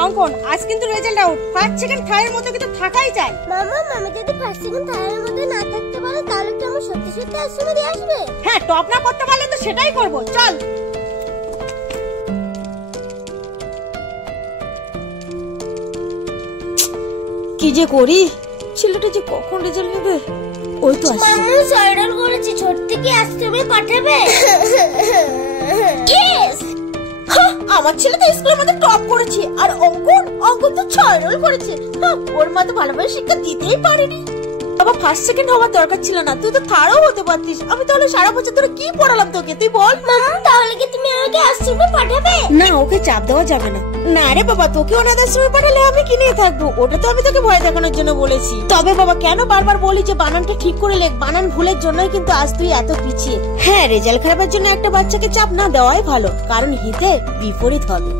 অঙ্কন আজ কিন্তু result out, first second third এর মধ্যে কিন্তু থাকাই চাই। মামা মামি যদি ফার্স্ট সেকেন্ড থার্ড এর মধ্যে না থাকতে পারে তাহলে কি আমরা সত্যি সত্যি আশ্রমে দিয়ে আসবে? হ্যাঁ, টপ না করতে পারলে তো সেটাই করব, চল। কি যে করি, ছেলেটা যে কখন রেজাল্ট নেবে। ওই তো আসছে। মামু সাইডাল করেছি, ছোট থেকে আশ্রমে পাঠাবে। ইয়েস, আমার ছেলে তো স্কুলের মধ্যে টপ করেছে, আর অঙ্কন তো 6 রোল করেছে। ওর মা তো ভালোভাবে শিক্ষা দিতেই পারেনি। বাবা ফার্স্ট সেকেন্ড হওয়ার দরকার ছিল না, তুই তো থার্ডও হতে পারতিস। আমি তাহলে সারা বছর ধরে কি পড়ালাম তোকে, তুই বল। মামু তাহলে কি তুমি আমাকে আশ্রমে পাঠাবে? না, ওকে চাপ দেওয়া যাবে না। না রে বাবা, তোকে অনাথ আশ্রমে পাঠালে আমি কি নিয়ে থাকবো? ওটা তো আমি তোকে ভয় দেখানোর জন্য বলেছি। তবে বাবা কেন বারবার বলি যে বানানটা ঠিক করে লেখ, বানান ভুলের জন্যই কিন্তু আজ তুই এত পিছিয়ে। হ্যাঁ, রেজাল্ট খারাপের জন্য একটা বাচ্চাকে চাপ না দেওয়াই ভালো, কারণ হিতে বিপরীত হবে।